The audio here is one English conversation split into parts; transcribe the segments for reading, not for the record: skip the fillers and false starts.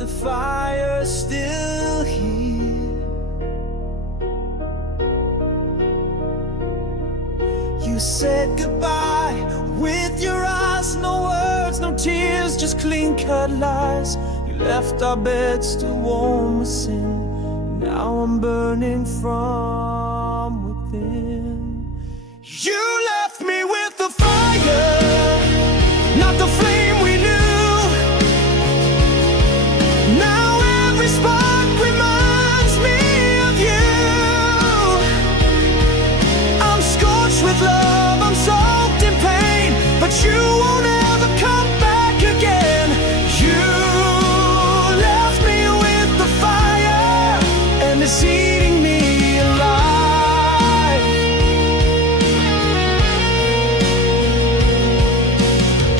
the fire still here. You said goodbye with your eyes, no words, no tears, just clean-cut lies. You left our bed still warm with sin. Now I'm burning from within. You left me with the fire, not the flame we knew. Now every spark reminds me of you. I'm scorched with love, I'm soaked in pain, but you won't ever come back again. You left me with the fire, and it's eating me alive.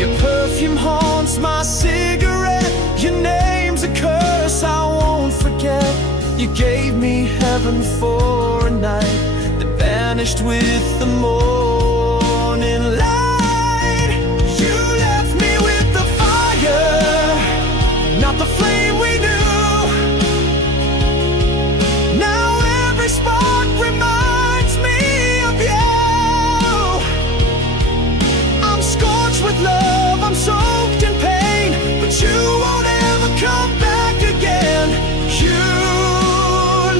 Your perfume haunts my cigarette, your name's a curse I won't forget. You gave me heaven for a night that vanished with the morning light. You left me with the fire, not the flame we knew. Now every spark reminds me of you. I'm scorched with love, I'm soaked in pain, but you won't ever come back again. You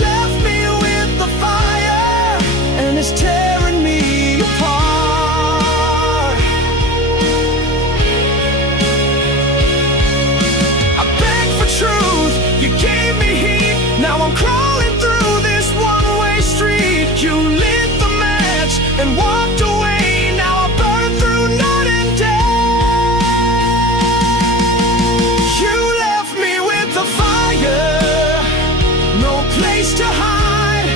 left me with the fire, and it's tearing me apart. I begged for truth, you gave me heat. Now I'm crawling through this one-way street. You lit the match and walked away. Now I burn through night and day. You left me with the fire, no place to hide.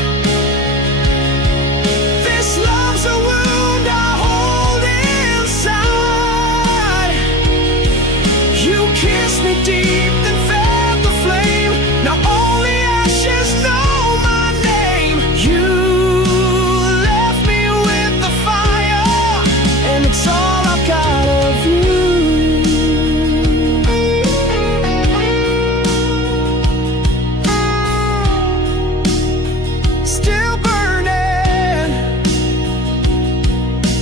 This love's a wound I hold inside. You kissed me deep, then fed the flame. Now only ashes know my name. You left me with the fire, and it's all I've got of you. Still burning,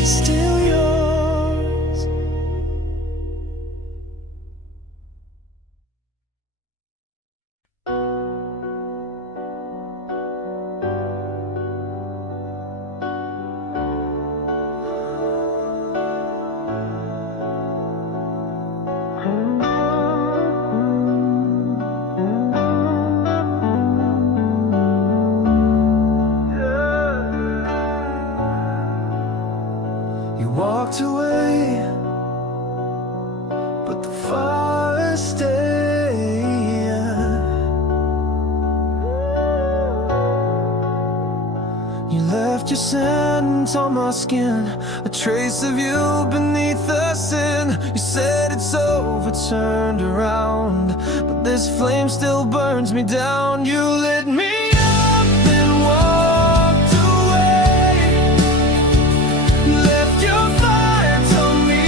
still yours. You walked away, but the fire stayed. You left your scent on my skin, a trace of you beneath the sin. You said it's over, turned around, but this flame still burns me down. You lit me up and walked away, left your fire, told me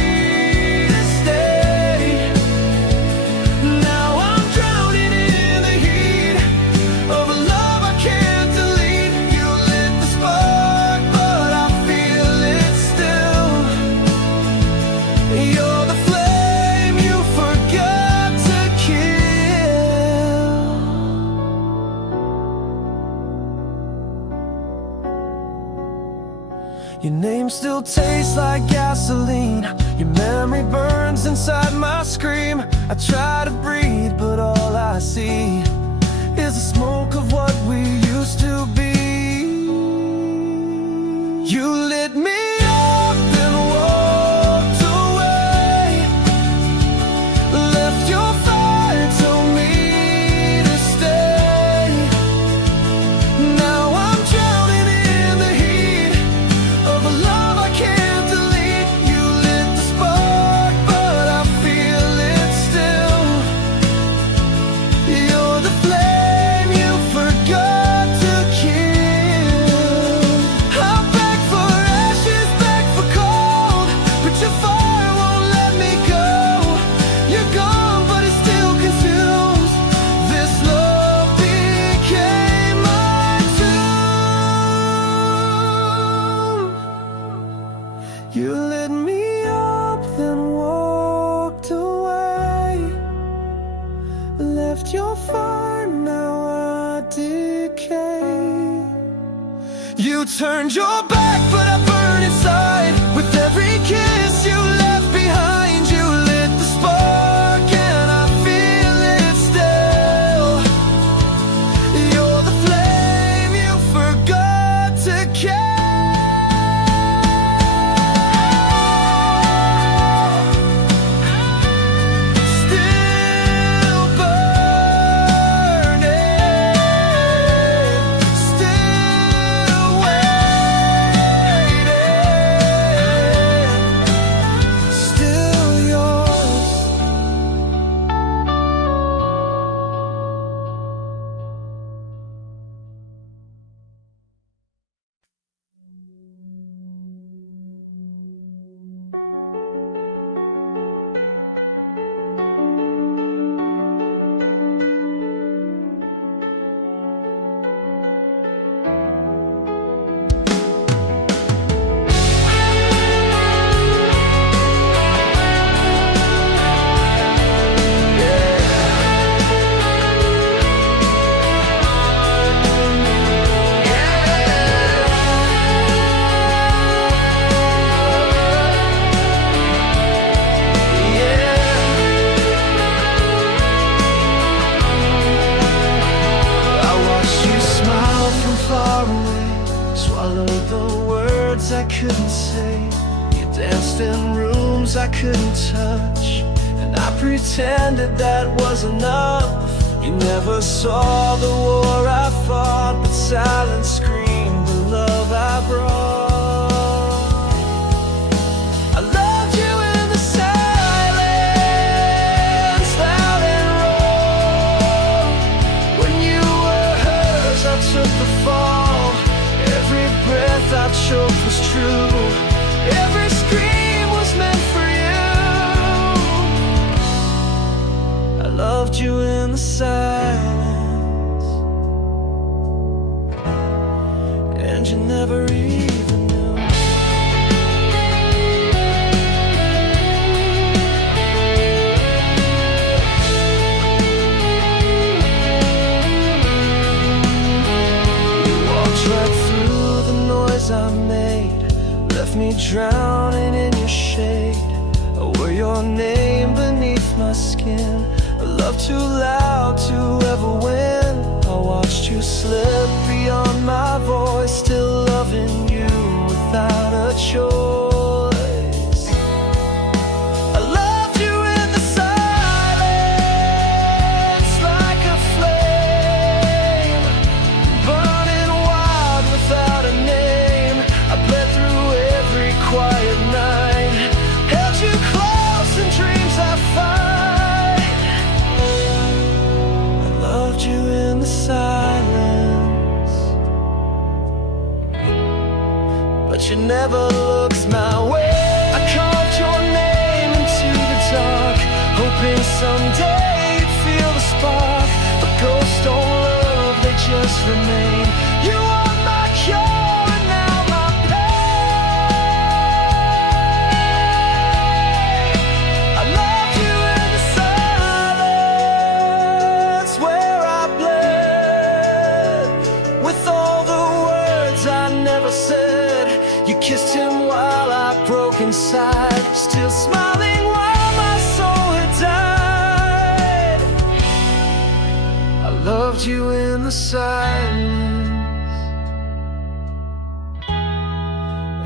to stay. Now I'm drowning in the heat of a love I can't delete. You lit the spark, but I feel it still. You're the flame you forgot to kill. Your name still tastes like gasoline. Your memory burns inside my scream. I try to breathe, but all I see is the smoke of what we used to be. You lit me up and walked away, left your fire, told me to stay. Now I'm drowning in the heat of a love I can't delete. You lit the spark, but I feel it still. You're the flame you forgot You turned your back, but I burn inside. With every kiss you left behind, you lit the spark and I feel it still. You're the flame you forgot to kill. I couldn't say. You danced in rooms I couldn't touch, and I pretended that was enough. You never saw the war I fought, but silence screamed the love I brought. I loved you in the silence, loud and raw. When you were hers, I took the fall. Every breath I choked was true. Every scream was meant for you. I loved you in the silence, and you never even knew. You walked right through the noise I made, left me drowning in your shade. I wore your name beneath my skin, a love too loud to ever win. I watched you slip beyond my voice, still loving you without a choice. I loved you in the silence, like a flame, burning wild without a name. I bled through every quiet night, held you close in dreams I fight. I loved you in the silence, but you never looked my way. I carved your name into the dark, hoping someday you'd feel the spark. But ghosts don't love, they just remain. You are my cure and now my pain. I loved you in the silence, where I bled with all the words I never said. You kissed him while I broke inside, still smiling while my soul had died. I loved you in the silence,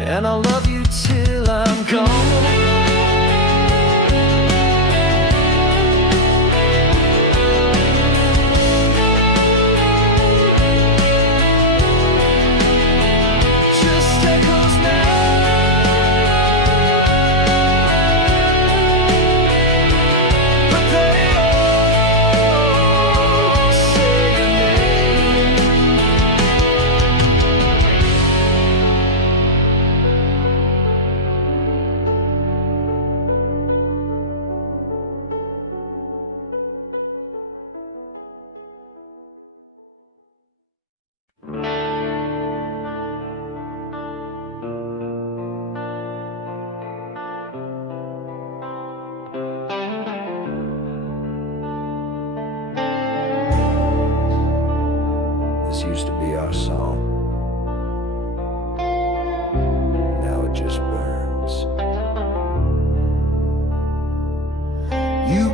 and I'll love you till I'm gone.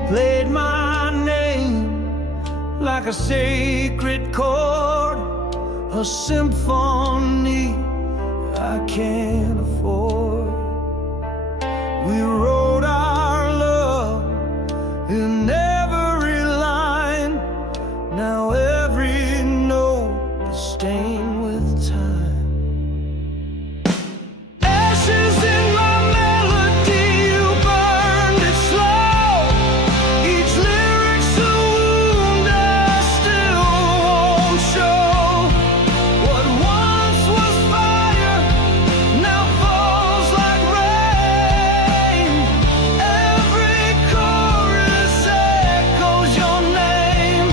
played my name like a sacred chord, a symphony I can't afford. We wrote our love in every line. Now every note is stained with time. Ashes in my melody, you burned it slow. Each lyric's a wound I still won't show. What once was fire now falls like rain. Every chorus echoes your name.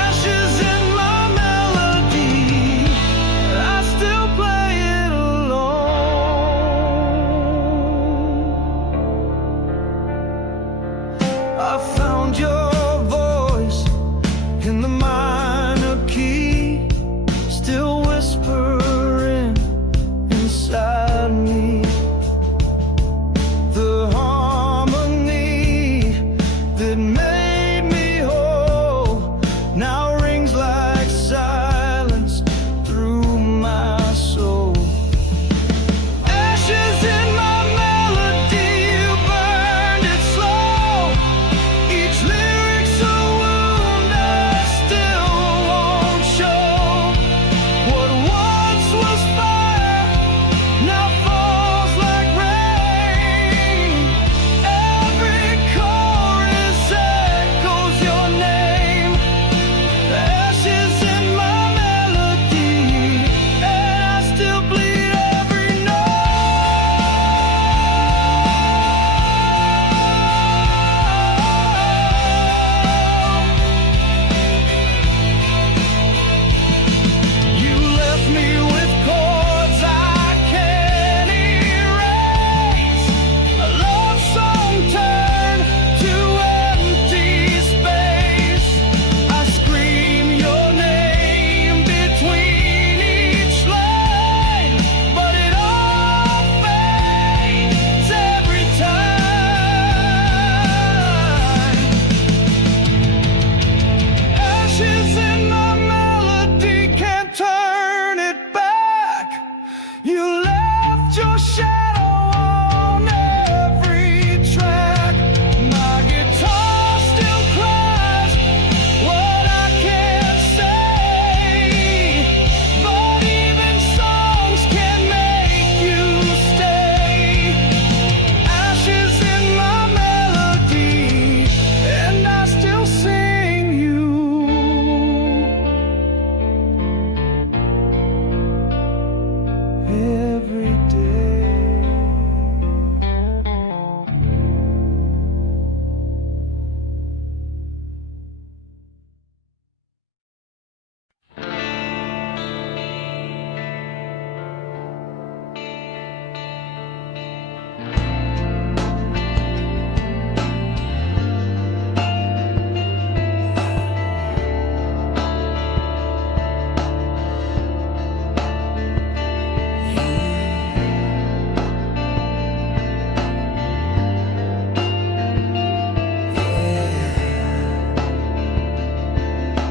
Ashes in my melody, I still play it alone. I found your voice in the minor key, still whispering inside me. The harmony that made me whole now rings like silence through my soul. Ashes in my melody, you burned it slow. Each lyric's a wound I still won't show. What once was fire now falls like rain. Every chorus echoes your name. Ashes in my melody, and I still bleed every You left me with chords I can't erase. A love song turned to empty space. I scream your name between each line, but it all fades every time. Ashes in my melody, can't turn it back. You left your shadow on every track. My guitar still cries what I can't say, but even songs can make you stay. Ashes in my melody, and I still sing you every day.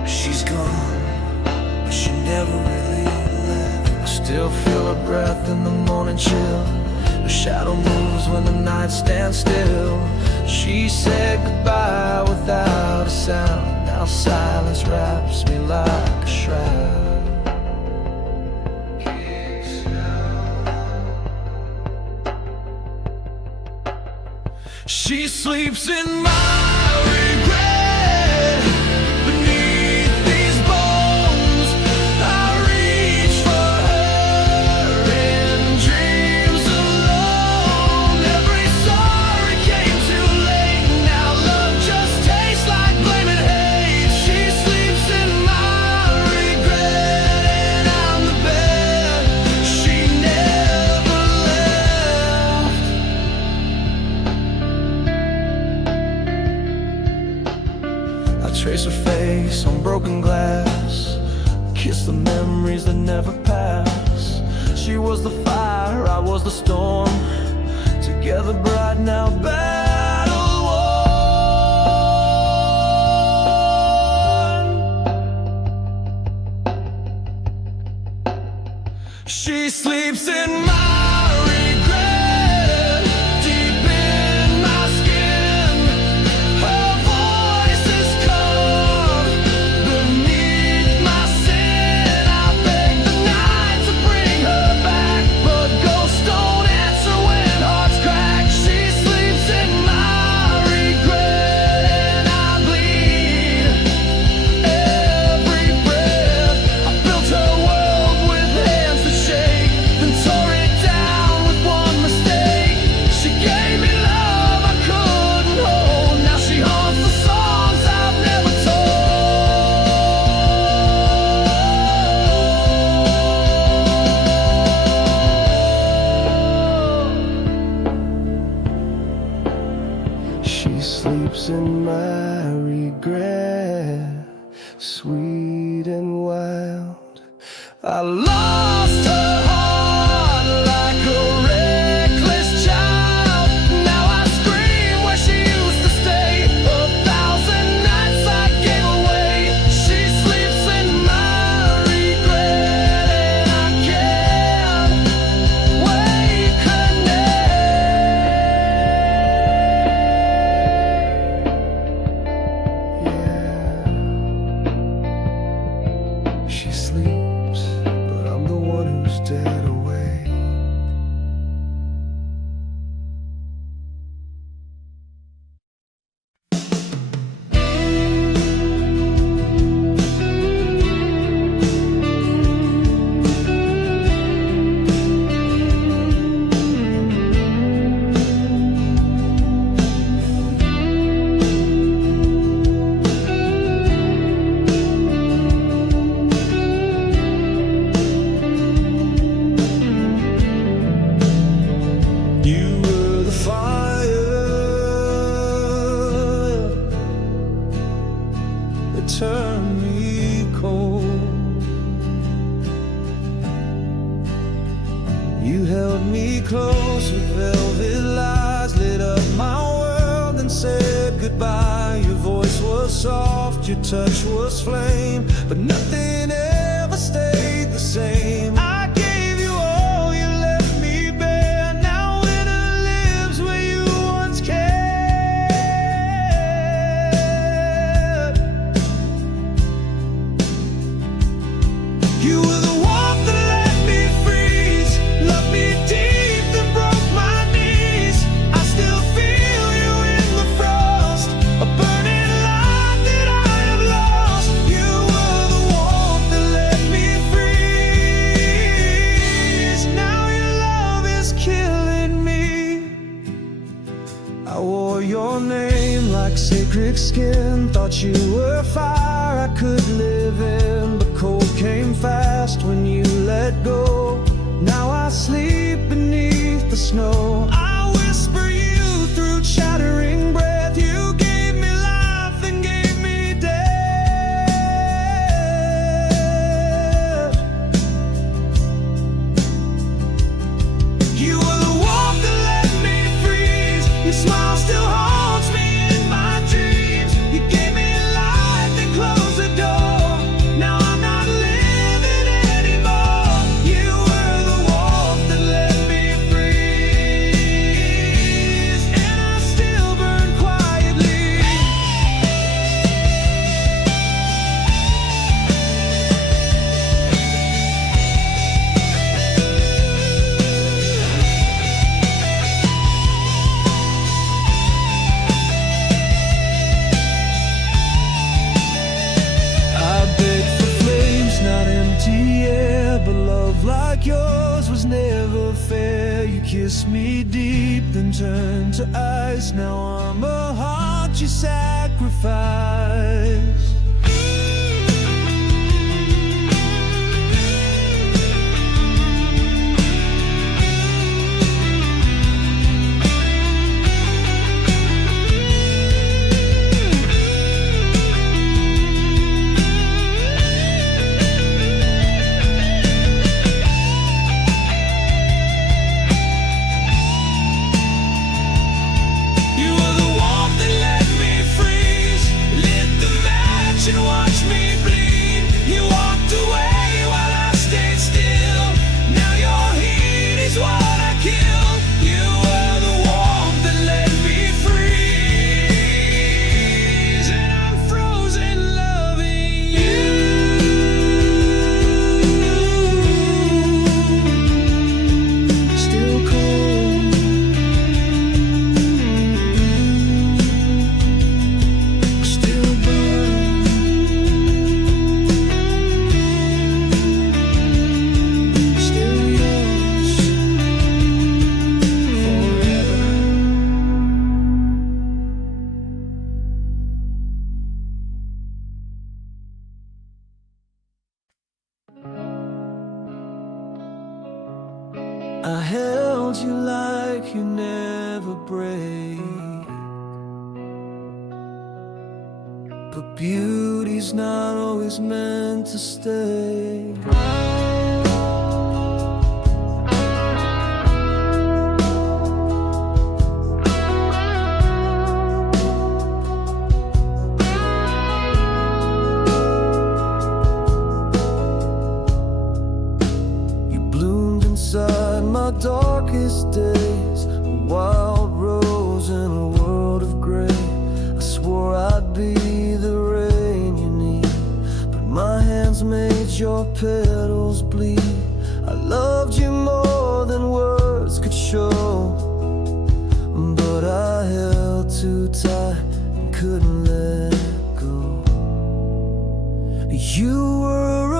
She's gone, but she never really left. I still feel her breath in the morning chill. Her shadow moves when the night stands still. She said goodbye without a sound. Now silence wraps me like a shroud. She sleeps in my regret. Beneath these bones, I reach for her in dreams alone. Every sorry came too late. Now love just tastes like blame and hate. She sleeps in my regret, and I'm the bed she never left. I trace her face on broken glass, kiss the memories that never pass. She was the fire, I was the storm, together bright now battle worn. She sleeps in my regret, deep in my skin. Her voice is calm beneath my sin. I beg the night to bring her back, but ghosts don't answer when hearts crack. She sleeps in my regret, and I bleed every breath. I built her world with hands that shake, then tore it down with one mistake. She gave me love I couldn't hold. Now she haunts the songs I've never told. She sleeps in my regret, sweet and wild. I lost her heart like a reckless child. Now I scream where she used to stay. 1,000 nights I gave away. She sleeps in my regret, and I can't wake her name. Yeah, she sleeps, but I'm the one who's dead away. You were the fire that turned me cold. You held me close with velvet lies, lit up my world and said goodbye. Your voice was soft, your touch was flame, but nothing ever stayed the same. I gave you all, you left me bare. Now winter lives where you once cared. You were the warmth that let me freeze, loved me deep then broke my knees. I still feel you in the frost, a burning light that I have lost. You were the warmth that let me freeze. Now your love is killing me. I wore your name like sacred skin, thought you were fire I could live in, but cold came fast when you let go. Now I sleep beneath the snow. I whisper you through chattering breath. You gave me life and gave me death. You were the warmth that let me freeze. Your smile still haunts me in my dreams. You gave me light, then closed the door. Now I'm not living anymore. You were the warmth that let me freeze, and I still burn quietly. I begged for flames, not empty air, but love like yours was never fair. You kissed me deep, then turned to ice. Now I'm a heart you sacrificed. You were the warmth that let me free. but beauty's not always meant to stay. Inside my darkest days, a wild rose in a world of gray. I swore I'd be the rain you need, but my hands made your petals bleed. I loved you more than words could show, but I held too tight and couldn't let go. You were a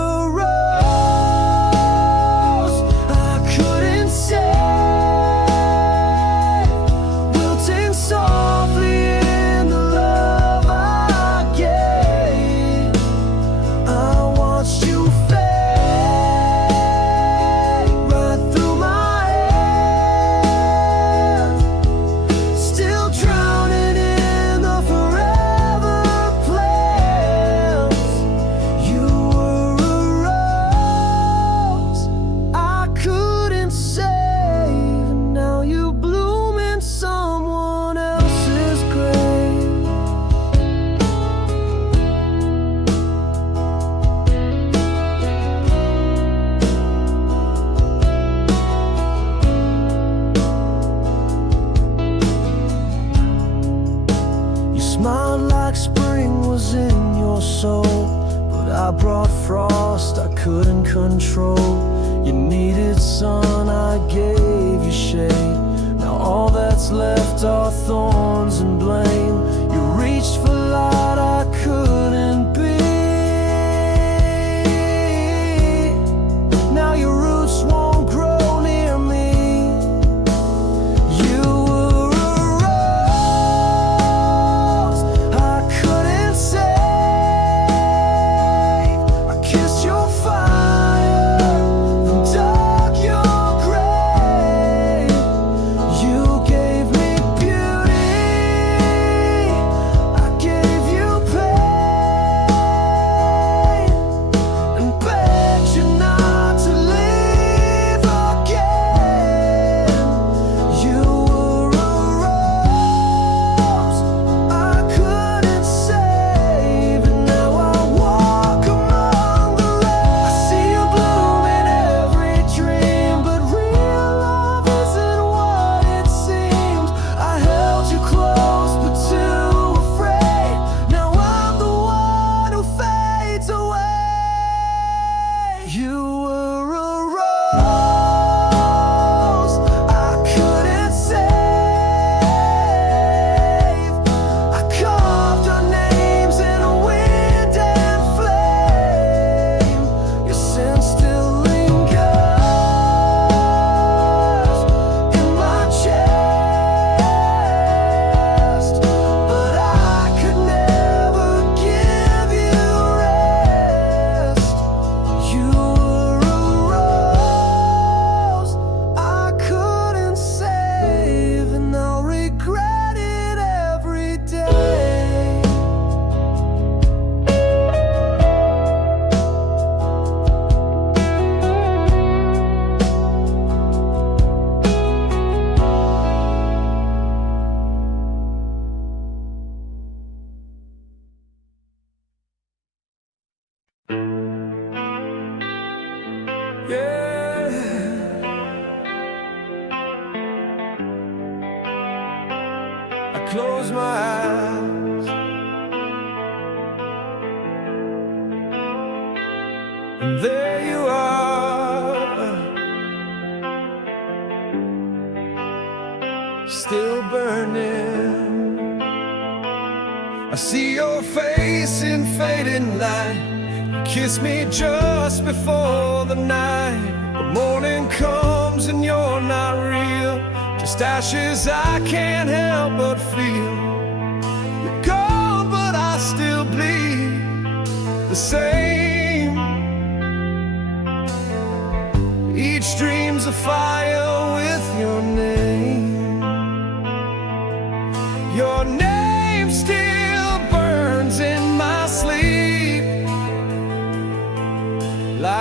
I brought frost I couldn't control. You needed sun, I gave you shade. Now all that's left are thorns and blame. You reached for light I couldn't be. Now your roots won't grow near me. You were a rose I couldn't save. I close my eyes and there you are, still burning. I see your face in fading light. You kiss me just before the night. The morning comes and you're not real, just ashes I can't help but feel. You're gone but I still bleed the same. Each dream's a fire with your name. Your name still burns in my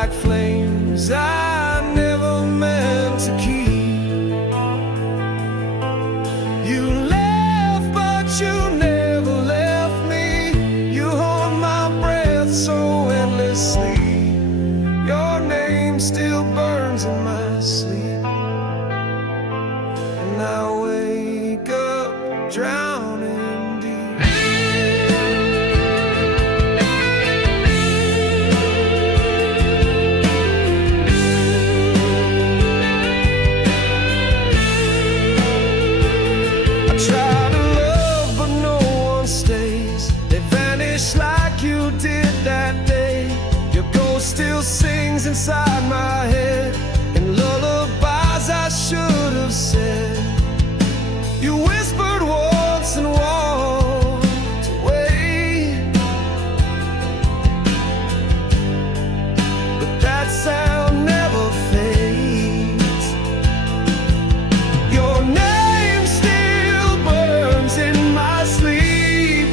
like flames I never meant to keep. You left, but you never left me. You hold my breath so endlessly. Your name still burns in my sleep, and I wake up drowning deep. I try to love, but no one stays. They vanish like you did that day. Your ghost still sings inside my head, in lullabies I should have said. You whispered once and walked away, but that sound never fades. Your name still burns in my sleep,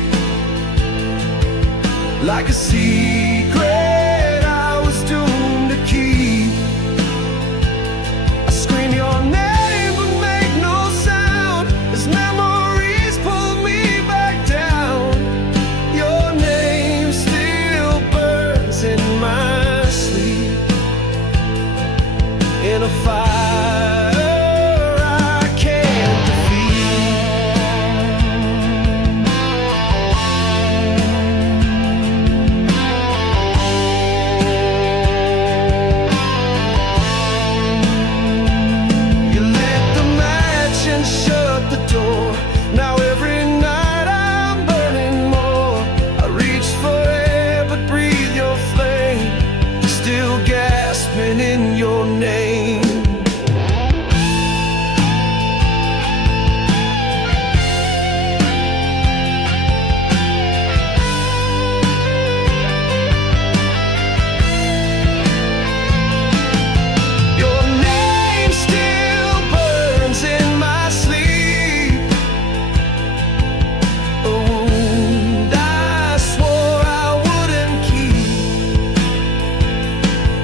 like a secret I was doomed to keep. I scream your name but make no sound, as memories pull me back down. Your name still burns in my sleep, in a fire I can't shut the door. Now every night I'm burning more. I reach for air but breathe your flame, still gasping in your name. Your name still burns in my sleep, a wound I swore I wouldn't keep.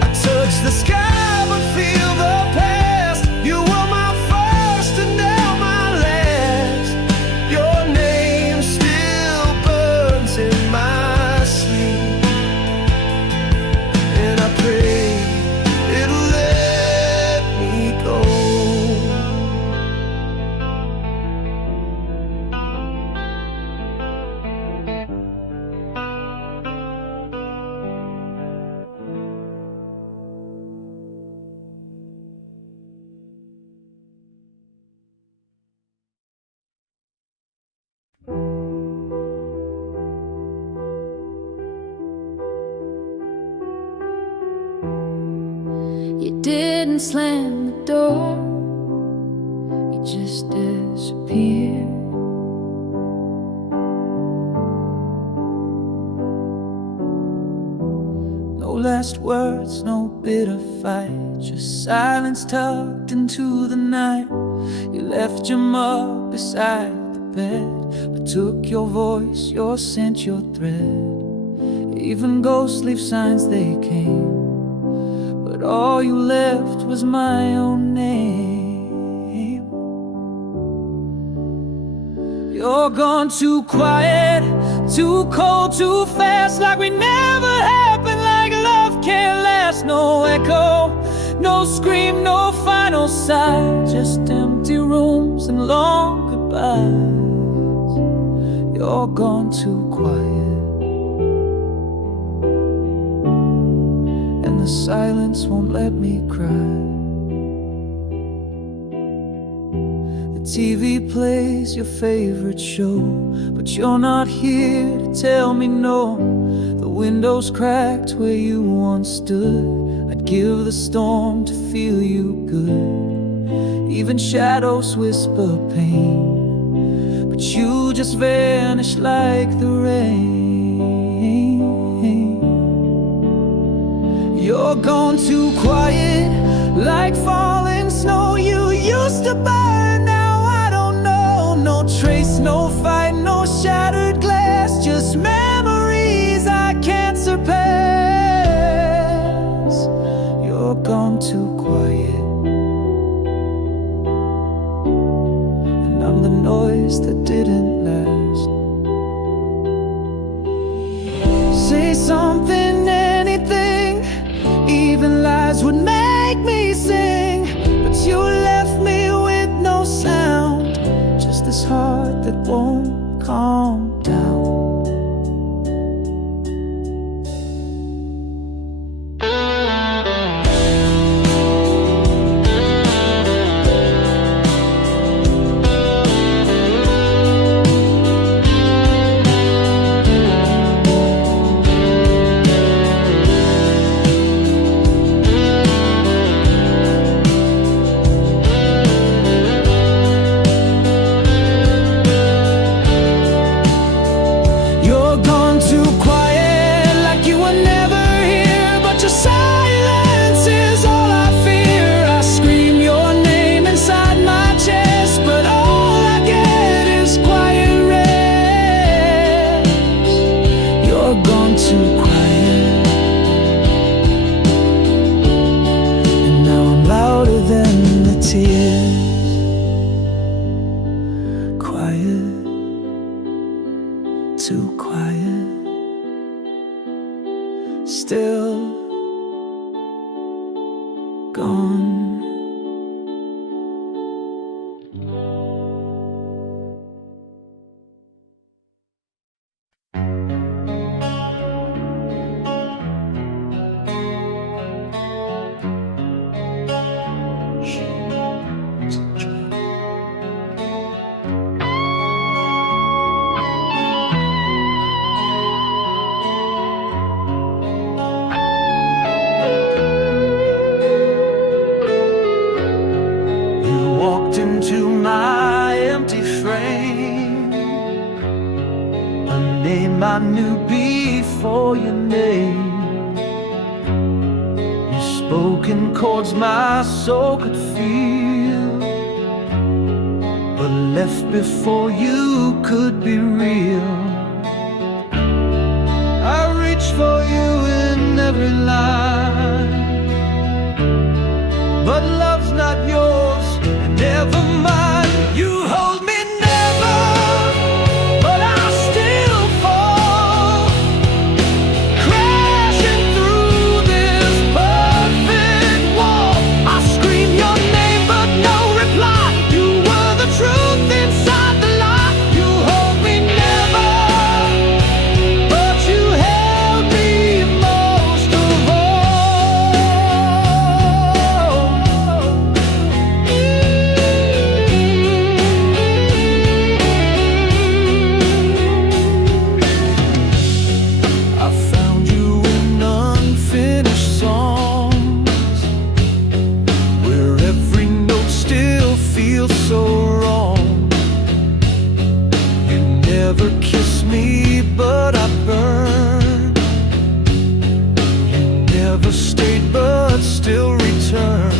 I touch the sky but feel the past. You were my first and now my last. Your name still burns in my sleep, and I pray it'll let me go. You didn't slam the door, you just disappeared. No last words, no bitter fight, just silence tucked into the night. You left your mug beside the bed, but took your voice, your scent, your thread. Even ghosts leave signs they came, but all you left was my own name. You're gone too quiet, too cold, too fast, like we never happened, like love can't last. No echo, no scream, no final sigh, just empty rooms and long goodbyes. You're gone too quiet, and the silence won't let me cry. The TV plays your favorite show, but you're not here to tell me no. The window's cracked where you once stood. I'd give the storm to feel you good. Even shadows whisper pain, but you just vanish like the rain. You're gone too quiet, like falling snow. You used to burn, now I don't know. No trace, no fight, no shattered glass, just memories I can't surpass. say something, anything, even lies would make me sing. But you left me with no sound, just this heart that won't calm down. Too quiet, still gone. Into my empty frame, a name I knew before your name. You spoke in chords my soul could feel, but left before you could be real. I reached for you in every line, but love's not yours. Never mind, you hold me never, but I'll still fall, crashing through this perfect wall. I scream your name, but no reply. You were the truth inside the lie. You hold me never, but you held me most of all. So wrong. You never kissed me, but I burned. You never stayed, but still returned.